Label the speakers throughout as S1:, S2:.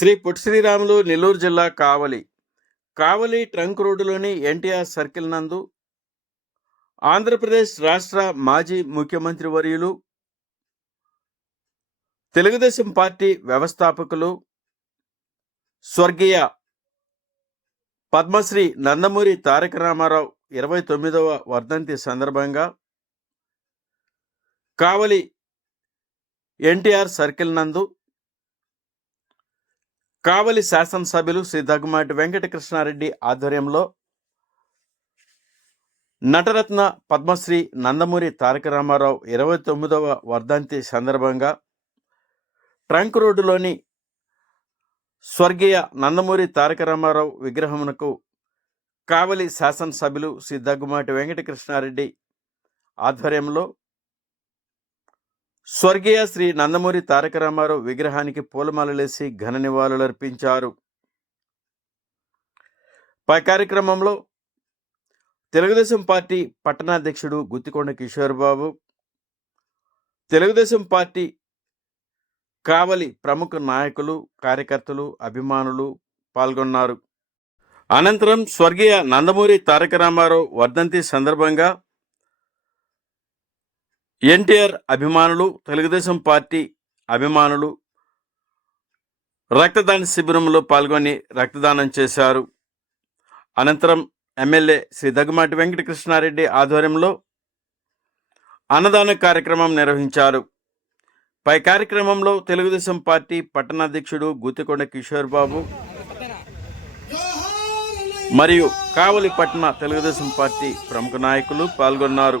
S1: శ్రీ పొట్టి శ్రీరాములు నెల్లూరు జిల్లా కావలి. కావలి ట్రంక్ రోడ్డులోని ఎన్టీఆర్ సర్కిల్ నందు ఆంధ్రప్రదేశ్ రాష్ట్ర మాజీ ముఖ్యమంత్రి వర్యులు తెలుగుదేశం పార్టీ వ్యవస్థాపకులు స్వర్గీయ పద్మశ్రీ నందమూరి తారక రామారావు ఇరవై తొమ్మిదవ వర్ధంతి సందర్భంగా కావలి ఎన్టీఆర్ సర్కిల్ నందు కావలి శాసనసభ్యులు శ్రీ దగ్గుమాటి వెంకటకృష్ణారెడ్డి ఆధ్వర్యంలో నటరత్న పద్మశ్రీ నందమూరి తారక రామారావు ఇరవై తొమ్మిదవ వర్ధంతి సందర్భంగా ట్రంక్ రోడ్డులోని స్వర్గీయ నందమూరి తారక రామారావు విగ్రహమునకు కావలి శాసనసభ్యులు శ్రీ దగ్గుమాటి వెంకటకృష్ణారెడ్డి ఆధ్వర్యంలో స్వర్గీయ శ్రీ నందమూరి తారక రామారావు విగ్రహానికి పూలమాలలేసి ఘన నివాళులర్పించారు పై కార్యక్రమంలో తెలుగుదేశం పార్టీ పట్టణాధ్యక్షుడు గుత్తికొండ కిషోర్ బాబు తెలుగుదేశం పార్టీ కావలి ప్రముఖ నాయకులు కార్యకర్తలు అభిమానులు పాల్గొన్నారు. అనంతరం స్వర్గీయ నందమూరి తారక రామారావు వర్ధంతి సందర్భంగా ఎన్టీఆర్ అభిమానులు తెలుగుదేశం పార్టీ అభిమానులు రక్తదాన శిబిరంలో పాల్గొని రక్తదానం చేశారు. అనంతరం ఎమ్మెల్యే శ్రీ దగ్గుమాటి వెంకటకృష్ణారెడ్డి ఆధ్వర్యంలో అన్నదాన కార్యక్రమం నిర్వహించారు. పై కార్యక్రమంలో తెలుగుదేశం పార్టీ పట్టణాధ్యక్షుడు గుత్తికొండ కిషోర్ బాబు మరియు కావలి పట్టణ తెలుగుదేశం పార్టీ ప్రముఖ నాయకులు పాల్గొన్నారు.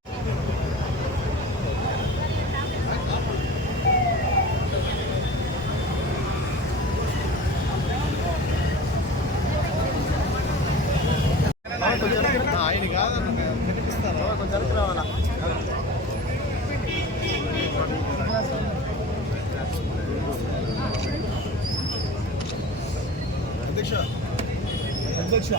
S2: ఆయన కాదు కనిపిస్తారా? కొంచెం రావాలా అధ్యక్ష. అధ్యక్ష.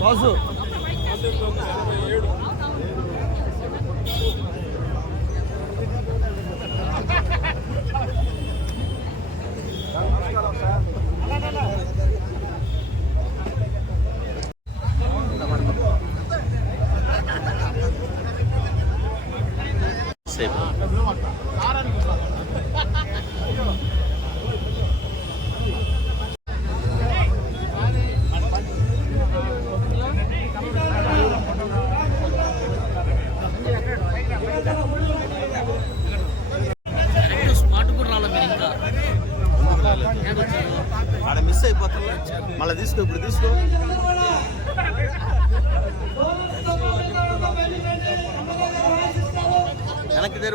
S2: బాసు.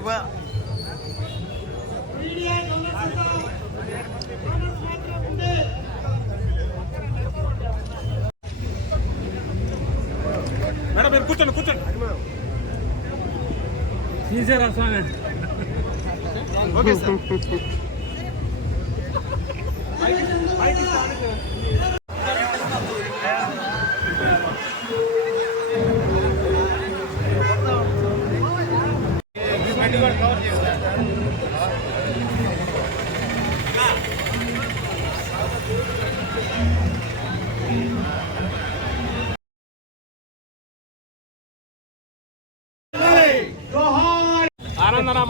S2: తెరుపా
S3: మేడం మీరు కూర్చోండి కూర్చోండి.
S4: తీసారా స్వామి.
S3: Okay sir.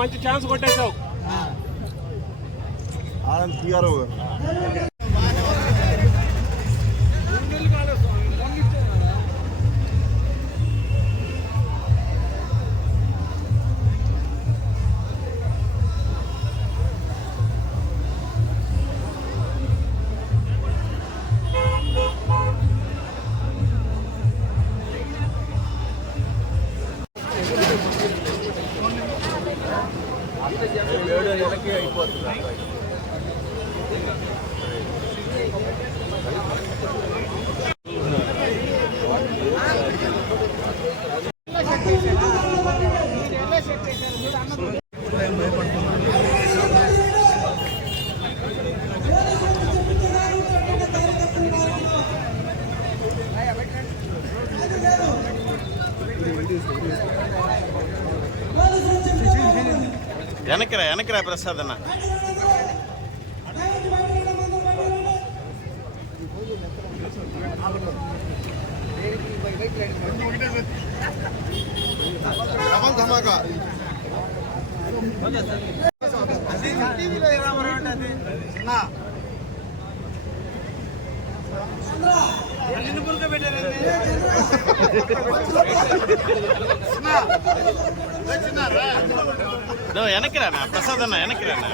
S5: మంచి ఛాన్స్ కొట్టేశావు.
S1: ఆనంద్ ఏడు వెనకరా అయిపోతుంది ప్రసాద్ అన్న ధమాకా నువ్వు எனக்குறாண்ணா பிரசாதண்ணா எனக்குறாண்ணா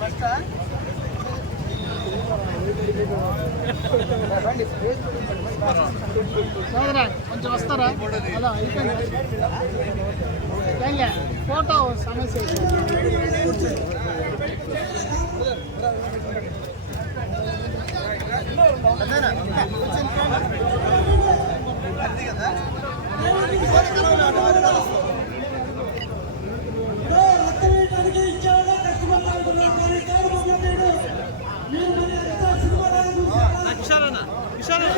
S1: ஃபஸ்ட்டா
S6: సోదరా కొంచెం వస్తారా అలా అయిపోయింది ఏంలే, ఫోటో సమస్య అమ్మా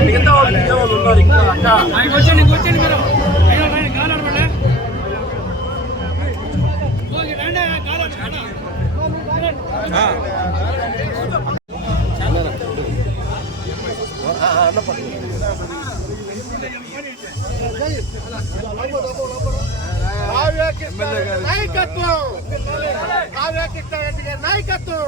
S2: మిగతా వాళ్ళు ఉన్నారు ఇంకా వచ్చండి వచ్చండి మీరు అయ్యో రండి
S6: నాయకత్వం. కావ్య కృష్ణారెడ్డి గారి నాయకత్వం.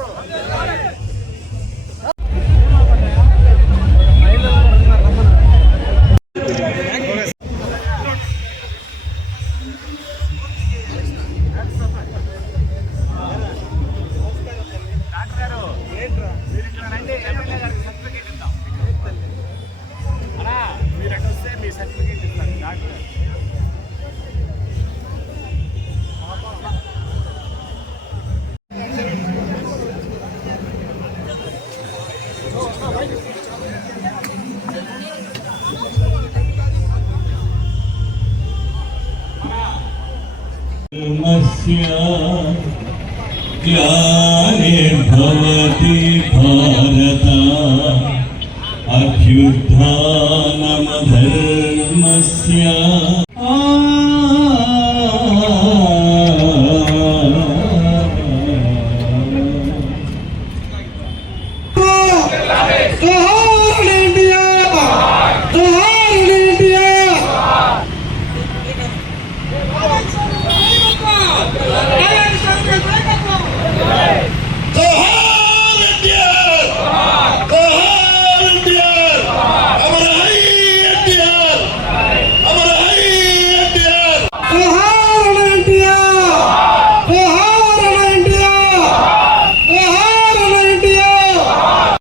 S7: ग्लाने भवति धर्म अभ्युत्थानमधर्मस्य